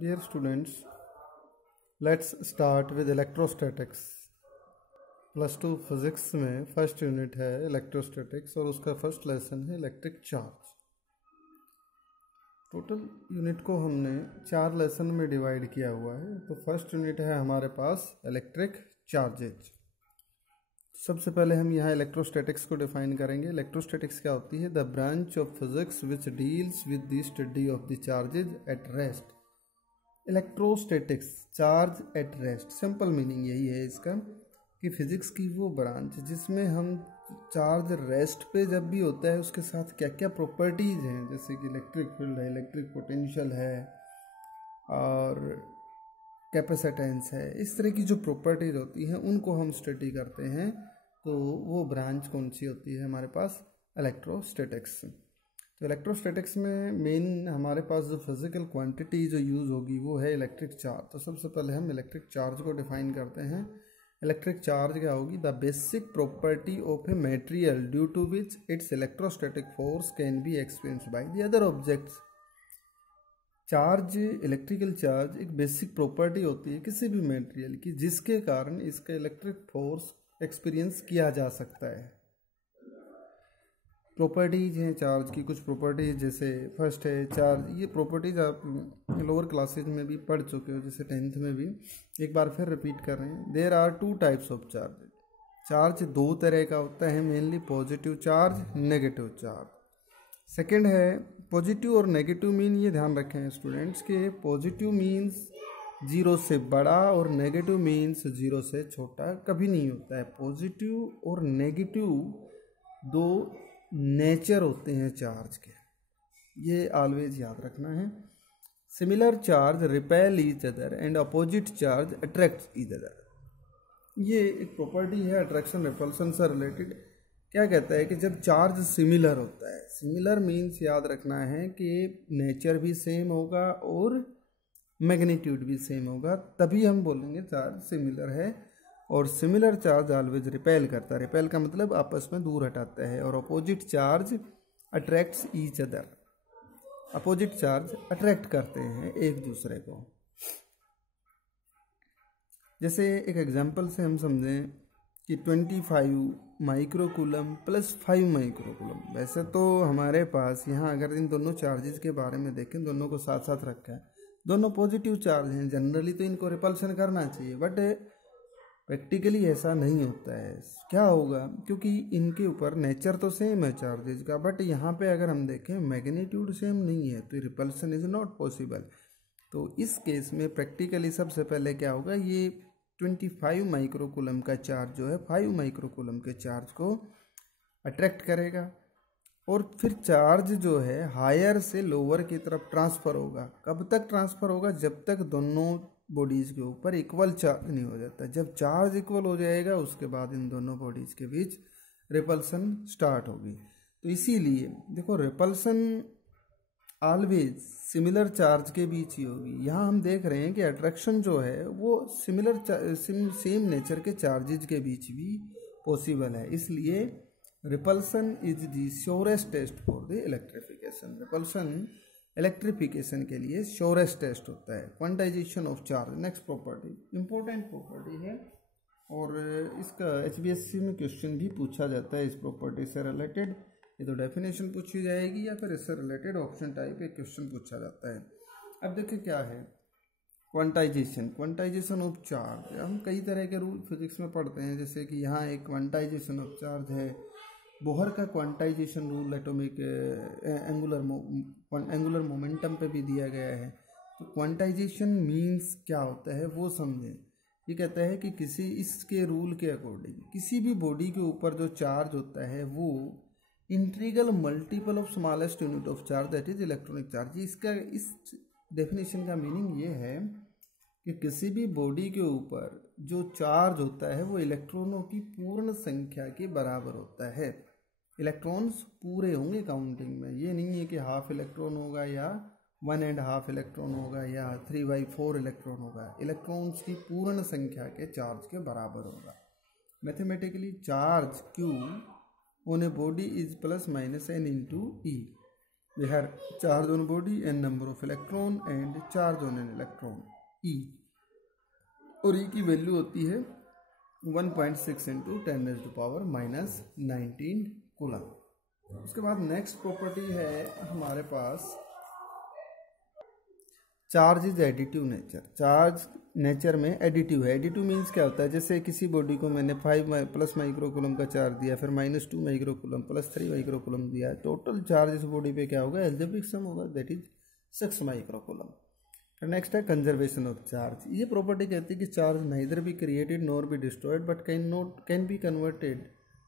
Dear students, let's start with electrostatics. +2 physics में first unit है electrostatics और उसका फर्स्ट लेसन है इलेक्ट्रिक चार्ज। टोटल यूनिट को हमने 4 लेसन में डिवाइड किया हुआ है। तो फर्स्ट यूनिट है हमारे पास इलेक्ट्रिक चार्जेज। सबसे पहले हम यहाँ इलेक्ट्रोस्टैटिक्स को डिफाइन करेंगे। इलेक्ट्रोस्टैटिक्स क्या होती है? The branch of physics which deals with the study of the charges at rest. Electrostatics, charge at rest, simple meaning यही है इसका कि फिजिक्स की वो ब्रांच जिसमें हम चार्ज रेस्ट पे जब भी होता है उसके साथ क्या क्या प्रॉपर्टीज़ हैं, जैसे कि इलेक्ट्रिक फील्ड है, इलेक्ट्रिक पोटेंशियल है और कैपेसिटेंस है, इस तरह की जो प्रॉपर्टीज़ होती हैं उनको हम स्टडी करते हैं। तो वो ब्रांच कौन सी होती है हमारे पास? इलेक्ट्रोस्टैटिक्स। तो इलेक्ट्रोस्टैटिक्स में मेन हमारे पास जो फिजिकल क्वांटिटी जो यूज़ होगी वो है इलेक्ट्रिक चार्ज। तो सबसे पहले हम इलेक्ट्रिक चार्ज को डिफाइन करते हैं। इलेक्ट्रिक चार्ज क्या होगी? The basic property of a material due to which its electrostatic force can be experienced by the other objects. Charge, electrical charge एक बेसिक प्रॉपर्टी होती है किसी भी मटेरियल की जिसके कारण इसका इलेक्ट्रिक फोर्स एक्सपीरियंस किया जा सकता है। प्रॉपर्टीज हैं चार्ज की, कुछ प्रॉपर्टीज जैसे फर्स्ट है चार्ज। ये प्रॉपर्टीज आप लोअर क्लासेज में भी पढ़ चुके हो, जैसे 10th में भी। एक बार फिर रिपीट कर रहे हैं। There are 2 types of charge. Charge 2 तरह का होता है, mainly positive charge, negative charge. Second है पॉजिटिव और नेगेटिव मीन, ये ध्यान रखें स्टूडेंट्स के पॉजिटिव मीन्स 0 से बड़ा और नेगेटिव मीन्स 0 से छोटा कभी नहीं होता है। पॉजिटिव और नेगेटिव दो नेचर होते हैं चार्ज के, ये ऑलवेज याद रखना है। Similar charge repel each other and opposite charge attract each other. ये एक प्रॉपर्टी है अट्रैक्शन रिपल्सन से रिलेटेड। क्या कहता है कि जब चार्ज सिमिलर होता है, सिमिलर मीन्स याद रखना है कि नेचर भी सेम होगा और मैग्नीट्यूड भी सेम होगा, तभी हम बोलेंगे चार्ज सिमिलर है। और सिमिलर चार्ज ऑलवेज रिपेल करता है। रिपेल का मतलब आपस में दूर हटाता है। और opposite charge attracts each other. Opposite charge attract करते हैं एक दूसरे को। जैसे एक एग्जांपल से हम समझें कि 25 माइक्रोकूलम प्लस 5 माइक्रोकूलम। वैसे तो हमारे पास यहाँ अगर इन दोनों चार्जेस के बारे में देखें, दोनों को साथ साथ रखा है, दोनों पॉजिटिव चार्ज हैं, जनरली तो इनको रिपल्सन करना चाहिए, बट प्रैक्टिकली ऐसा नहीं होता है। क्या होगा? क्योंकि इनके ऊपर नेचर तो सेम है चार्जेज का, बट यहाँ पे अगर हम देखें मैग्नीट्यूड सेम नहीं है, तो रिपल्सन इज नॉट पॉसिबल। तो इस केस में प्रैक्टिकली सबसे पहले क्या होगा, ये 25 माइक्रोकूलम का चार्ज जो है 5 माइक्रोकूलम के चार्ज को अट्रैक्ट करेगा और फिर चार्ज जो है हायर से लोअर की तरफ ट्रांसफ़र होगा। कब तक ट्रांसफ़र होगा? जब तक दोनों बॉडीज़ के ऊपर इक्वल चार्ज नहीं हो जाता। जब चार्ज इक्वल हो जाएगा उसके बाद इन दोनों बॉडीज़ के बीच रिपल्सन स्टार्ट होगी। तो इसीलिए देखो रिपल्सन ऑलवेज सिमिलर चार्ज के बीच ही होगी। यहाँ हम देख रहे हैं कि अट्रैक्शन जो है वो सिमिलर सेम नेचर के चार्जेज के बीच भी पॉसिबल है। इसलिए repulsion is the surest test for the electrification. Repulsion electrification के लिए श्योरेस्ट टेस्ट होता है। Quantisation of charge, next property, important property है और इसका HBSC में क्वेश्चन भी पूछा जाता है इस प्रॉपर्टी से रिलेटेड। ये तो डेफिनेशन पूछी जाएगी या फिर इससे रिलेटेड ऑप्शन टाइप एक क्वेश्चन पूछा जाता है। अब देखिए क्या है क्वांटाइजेशन। क्वांटाइजेशन ऑफ चार्ज हम कई तरह के रूल फिजिक्स में पढ़ते हैं, जैसे कि यहाँ एक क्वांटाइजेशन ऑफ चार्ज है। बोहर का quantization rule atomic angular momentum पे भी दिया गया है। तो क्वांटाइजेशन मीन्स क्या होता है वो समझें। ये कहता है कि किसी इसके रूल के अकॉर्डिंग किसी भी बॉडी के ऊपर जो चार्ज होता है वो integral multiple of smallest unit of charge that is electronic charge. इसका इस डेफिनेशन का मीनिंग ये है कि किसी भी बॉडी के ऊपर जो चार्ज होता है वो इलेक्ट्रॉनों की पूर्ण संख्या के बराबर होता है। इलेक्ट्रॉन्स पूरे होंगे काउंटिंग में, ये नहीं है कि हाफ इलेक्ट्रॉन होगा या 1.5 इलेक्ट्रॉन होगा या 3/4 इलेक्ट्रॉन होगा। इलेक्ट्रॉन्स की पूर्ण संख्या के चार्ज के बराबर होगा। Mathematically charge Q on a body is +- n × E। we have charge on body and number of electron and charge on an electron E, और E की वैल्यू होती है 1.6 इंटू 10⁻⁻19 कूलम। उसके बाद नेक्स्ट प्रॉपर्टी है हमारे पास charge is additive nature. Charge nature में एडिटिव है। एडिटिव मीन्स क्या होता है, जैसे किसी बॉडी को मैंने 5+ माइक्रोकूलम का चार्ज दिया, फिर -2 माइक्रोकूलम +3 माइक्रोकूलम दिया, टोटल चार्ज इस बॉडी पे क्या होगा, एल्जेब्रिक सम होगा, दैट इज 6 माइक्रोकूलम। फिर नेक्स्ट है कंजर्वेशन ऑफ चार्ज। ये प्रॉपर्टी कहती है कि charge neither be created nor be destroyed but can be converted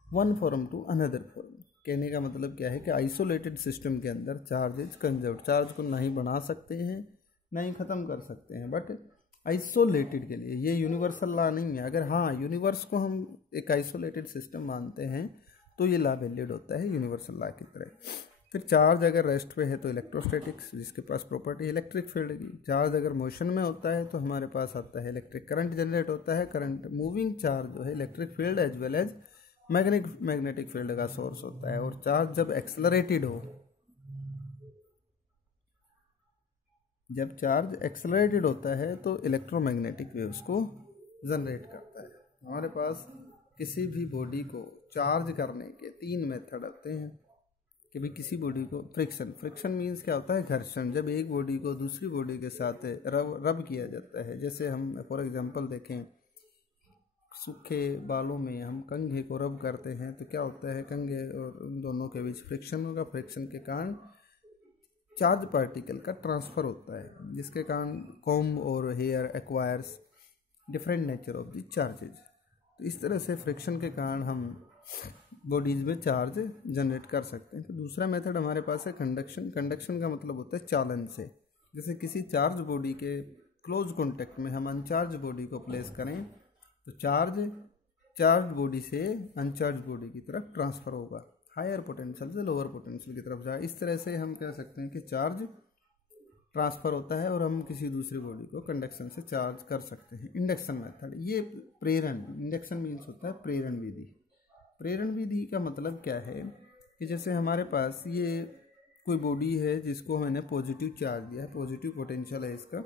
one form to another form. कहने का मतलब क्या है कि आइसोलेटेड सिस्टम के अंदर चार्ज इज कंजर्व्ड। चार्ज को ना ही बढ़ा सकते हैं ना ही ख़त्म कर सकते हैं, बट आइसोलेटेड के लिए ये यूनिवर्सल लॉ नहीं है। अगर हाँ यूनिवर्स को हम एक आइसोलेटेड सिस्टम मानते हैं तो ये लॉ वैलिड होता है यूनिवर्सल लॉ की तरह। फिर चार्ज अगर रेस्ट पे है तो इलेक्ट्रोस्टैटिक्स, जिसके पास प्रॉपर्टी इलेक्ट्रिक फील्ड की। चार्ज अगर मोशन में होता है तो हमारे पास आता है इलेक्ट्रिक करंट जनरेट होता है। करंट मूविंग चार्ज जो है electric field as well as magnetic field का सोर्स होता है। और चार्ज जब एक्सेलरेटेड हो, जब चार्ज एक्सेलरेटेड होता है तो इलेक्ट्रोमैग्नेटिक वेव्स को जनरेट करता है। हमारे पास किसी भी बॉडी को चार्ज करने के 3 मेथड होते हैं कि भाई किसी बॉडी को फ्रिक्शन मीन्स क्या होता है, घर्षण। जब एक बॉडी को दूसरी बॉडी के साथ रब किया जाता है, जैसे हम फॉर एग्जांपल देखें सूखे बालों में हम कंघे को रब करते हैं तो क्या होता है, कंघे और उन दोनों के बीच फ्रिक्शन होगा। फ्रिक्शन के कारण चार्ज पार्टिकल का ट्रांसफ़र होता है, जिसके कारण कॉम्ब और hair acquires different nature of the charges. तो इस तरह से फ्रिक्शन के कारण हम बॉडीज़ में चार्ज जनरेट कर सकते हैं। तो दूसरा मेथड हमारे पास है कंडक्शन। कंडक्शन का मतलब होता है चालन से। जैसे किसी चार्ज बॉडी के क्लोज कॉन्टेक्ट में हम अनचार्ज बॉडी को प्लेस करें तो चार्ज बॉडी से अनचार्ज बॉडी की तरफ ट्रांसफ़र होगा, हायर पोटेंशियल से लोअर पोटेंशियल की तरफ जाए। इस तरह से हम कह सकते हैं कि चार्ज ट्रांसफ़र होता है और हम किसी दूसरी बॉडी को कंडक्शन से चार्ज कर सकते हैं। इंडक्शन मेथड, ये प्रेरण, इंडक्शन मीन्स होता है प्रेरण विधि। प्रेरण विधि का मतलब क्या है कि जैसे हमारे पास ये कोई बॉडी है जिसको मैंने पॉजिटिव चार्ज दिया है, पॉजिटिव पोटेंशियल है इसका,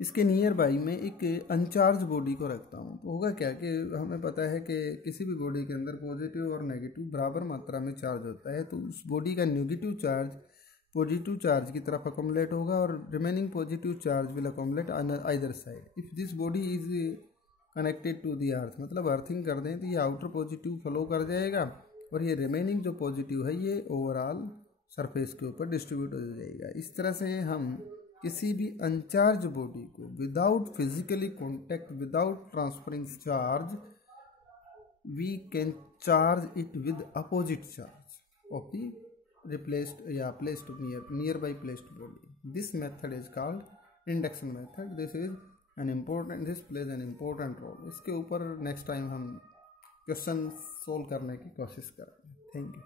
इसके नियर बाई में एक अनचार्ज बॉडी को रखता हूँ तो होगा क्या कि हमें पता है कि किसी भी बॉडी के अंदर पॉजिटिव और नेगेटिव बराबर मात्रा में चार्ज होता है। तो उस बॉडी का नेगेटिव चार्ज पॉजिटिव चार्ज की तरफ अकोमोलेट होगा और remaining positive charge will accumulate on either side. If this body is connected to the earth, मतलब अर्थिंग कर दें तो ये आउटर पॉजिटिव फ्लो कर जाएगा और ये रिमेनिंग जो पॉजिटिव है ये ओवरऑल सरफेस के ऊपर डिस्ट्रीब्यूट हो जाएगा। इस तरह से हम किसी भी अनचार्ज बॉडी को without physically contact, without transferring charge, we can charge it with opposite charge of the replaced या placed nearby placed body. This method is called induction method. This plays an important role. इसके ऊपर next time हम question solve करने की कोशिश करेंगे। Thank you.